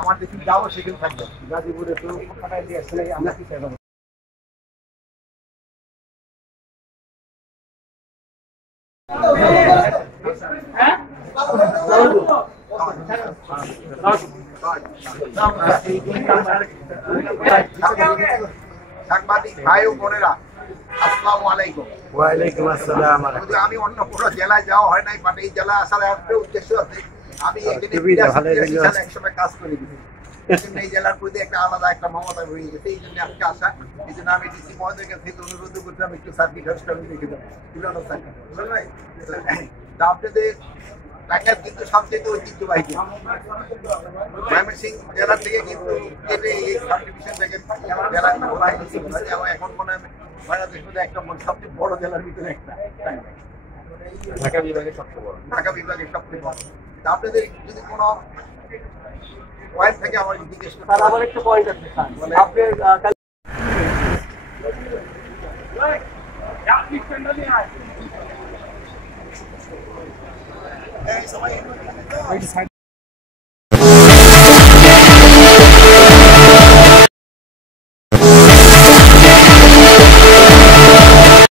আমার দেশে যাবো সেখানে থাকবে গাজীপুরে তো কাটাই দিয়ে আসলে আমরা কি চাইবো সাংবাদিক ভাই ও বোনেরা আসসালামু আলাইকুম। ওয়ালাইকুম আসসালাম। আমি অন্য কোনো জেলায় যাওয়া হয় নাই, বাট এই জেলা আসার একটা উদ্দেশ্য আছে। আমি এখানে একসময় কাজ করে দিচ্ছি, এই জেলার প্রতি একটা আলাদা একটা মমতা হয়ে গেছে। এই জন্য আজকে আসা, এই জন্য আমি ডিসি মহোদয়ের কাছে অনুরোধ করছিলাম একটু সার্কিট হাউসটা আমি দেখে যাবো। আপনাদের টাঙ্গাইল কিন্তু সবচেয়ে ঐতিহ্যবাহী ময়মনসিংহ জেলা থেকে কিন্তু এই সাবডিভিশন থেকে জেলা এখন মনে হয় বাংলাদেশের মধ্যে একটা সবচেয়ে বড় জেলার ভিতরে একটা ঢাকা বিভাগের সবচেয়ে বড়, ঢাকা বিভাগের সবচেয়ে বড়। আপনাদের যদি কোনো পয়েন্ট থেকে আমার জিজ্ঞেস করতে, আমার একটা পয়েন্ট আছে আপনার